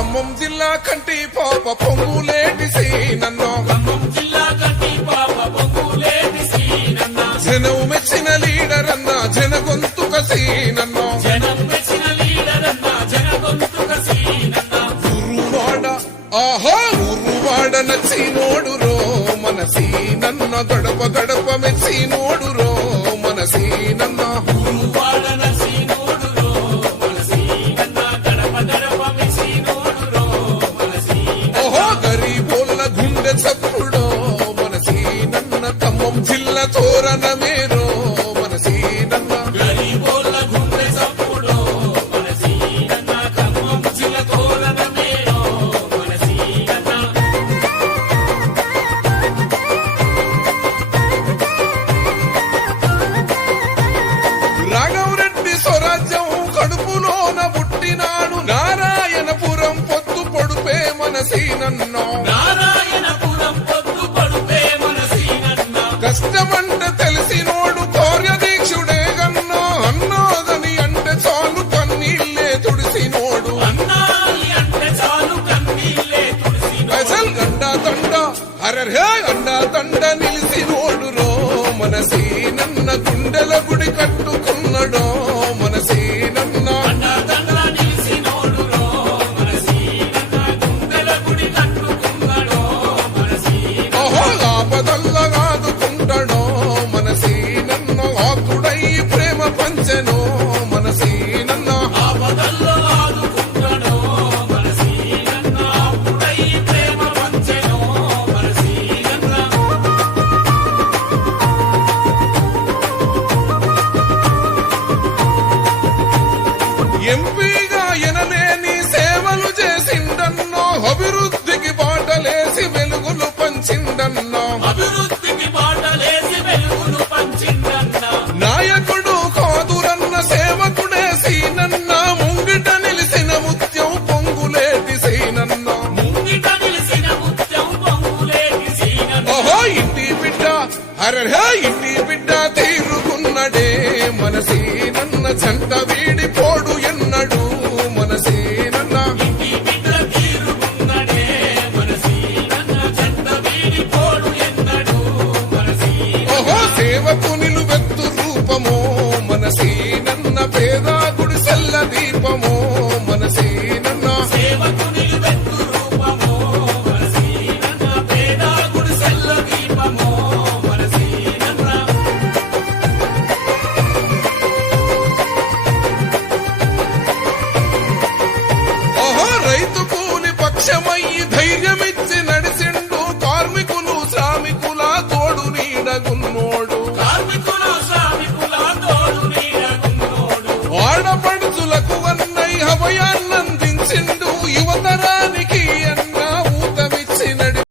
జిల్లా కంటి పాప పొంగులేటి సీనన్నో ఖమ్మం జిల్లా కంటి పాప పొంగులేటి సీనన్న జనం మెచ్చిన లీడర్ అన్న జన గొంతుక సీనన్నో. జనం మెచ్చిన లీడర్ అన్న జన గొంతుక సీనన్న. ఉరువాడ ఆహా ఉరువాడ నచ్చి నోడురో మన సీనన్న. గడప గడప మెచ్చి నోడురో మన సీనన్న. గురువాడన జిల్లా గుండెల గుడి ఎంపీగా ఎనలేని సేవలు చేసిండన్నో అభివృద్ధికి బాటలేసి వెలుగులు పంచిండన్నో అభివృద్ధికి బాటలేసి వెలుగులు పంచిందన్న. నాయకుడు కాదురన్న సేవకుడే సీనన్న ముంగిట నిలిసిన ముత్యం పొంగులేటి సీనన్న. ముంగిట నిలిసిన ముత్యం పొంగులేటి సీనన్న. ఓహో ఇంటి బిడ్డ అరహే ఇంటి బిడ్డ తీరుకున్నడే మన సీనన్న జంట మన సీనన్న పేద గుడిసెల్ల దీపమో మన సీనన్న సేవకు నిలువెత్తు రూపమో మన సీనన్న పేద గుడిసెల్ల దీపమో మన సీనన్న ఓహో రైతు కూలి పక్షమయ్యి